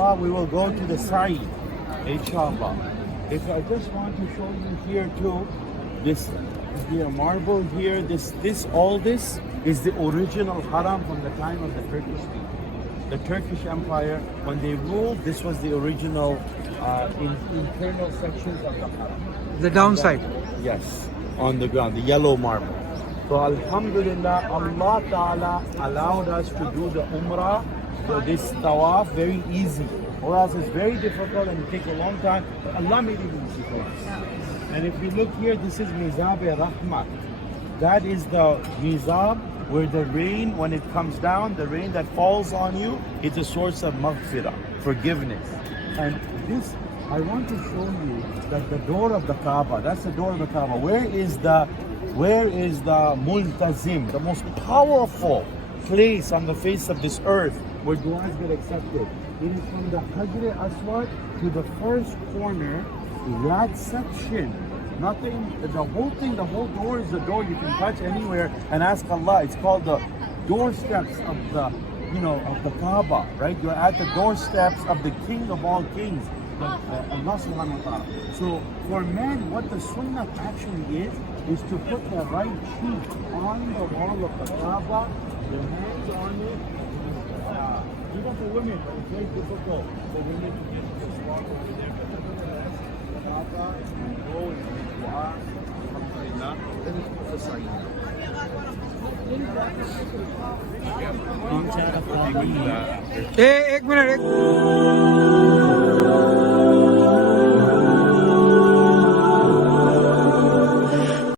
inshallah, we will go to the side, inshallah. If I just want to show you here too, this here marble here, all this is the original haram from the time of the Turkish people. The Turkish Empire, when they ruled, this was the original internal sections of the haram. The downside. Yes, on the ground, the yellow marble. So Alhamdulillah, Allah Ta'ala allowed us to do the Umrah, this tawaf, very easy. Or else it's very difficult and it takes a long time. But Allah made it easy for us. And if we look here, this is Mizab-e-Rahmah. That is the Mizab where the rain, when it comes down, the rain that falls on you, it's a source of maghfirah, forgiveness. And this, I want to show you that the door of the Kaaba, that's the door of the Kaaba. Where is the Multazim, the most powerful place on the face of this earth where du'as get accepted? It is from the Hajar Aswad to the first corner, that section. Nothing, the whole thing, the whole door is the door you can touch anywhere and ask Allah. It's called the doorsteps of the, of the Kaaba, right? You're at the doorsteps of the King of all kings, Allah subhanahu wa ta'ala. So for men, what the sunnah actually is to put the right cheek on the wall of the Kaaba, your hands on it. Even for women, but it's very difficult for women to get this walk over there. Kaaba and go and make dua. Alhamdulillah. That is for us. एक minute